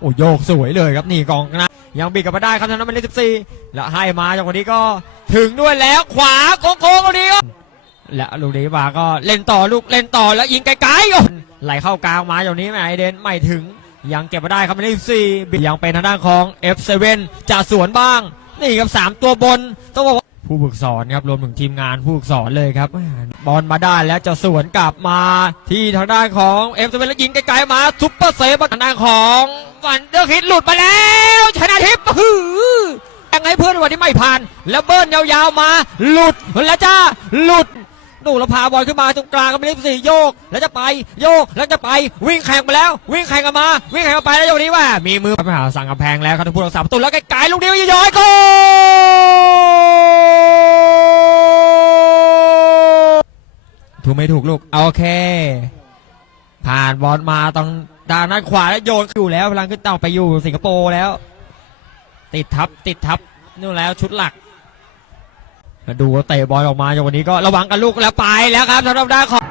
โอ้โยกสวยเลยครับนี่กองหน้ายังบีบกลับมาได้ครับทางนั้นเป็นเลขสิบสี่แล้วให้มาจากวันนี้ก็ถึงด้วยแล้วขวาโค้งโค้งตรงนี้ก็และลูกนี้มาก็เล่นต่อลูกเล่นต่อแล้วยิงไกลๆโอ้ไหลเข้ากลางมาอย่างนี้แหมไอเดนไม่ถึงยังเก็บมาได้ครับเป็นเลขสี่ยังเป็นทางด้านของ F7 จะสวนบ้าง นี่ครับสามตัวบนต้องบอกว่าผู้ฝึกสอนครับรวมถึงทีมงานผู้ฝึกสอนเลยครับ บอลมาได้แล้วจะสวนกลับมาที่ทางด้านของเอฟเแล้วยิงไกลๆมาซุปเปอร์เซฟทางด้านของวันเดอร์คิดหลุดไปแล้วชนะทิพย์ฮือยังไงเพื่อนวันนี้ไม่ผ่าน แล้วเบิ้ลยาวๆมา หลุดแล้วจ้าหลุดดูแล้วพาบอลขึ้นมาตรงกลางก็ไม่ได้สี่โยก แล้วจะไปโยกแล้วจะไปวิ่งแข่งไปแล้ว วิ่งแข่งกันมา วิ่งแข่งกันไปแล้วโยกนี้ว่า มีมือไปหาสั่งกำแพงแล้วครับทุกผู้รักษาประตูแล้วไกลๆลูกเดียวย้อยๆโก ถูกไม่ถูกลูก โอเค ผ่านบอลมาตรงด้านด้านขวาแล้วโยนอยู่แล้ว พลังขึ้นเต่าไปอยู่สิงคโปร์แล้ว ติดทับติดทับนู่นแล้วชุดหลักดูเตะบอลออกมาจากวันนี้ก็ระวังกันลูกแล้วไปแล้วครับสำหรับด้านของ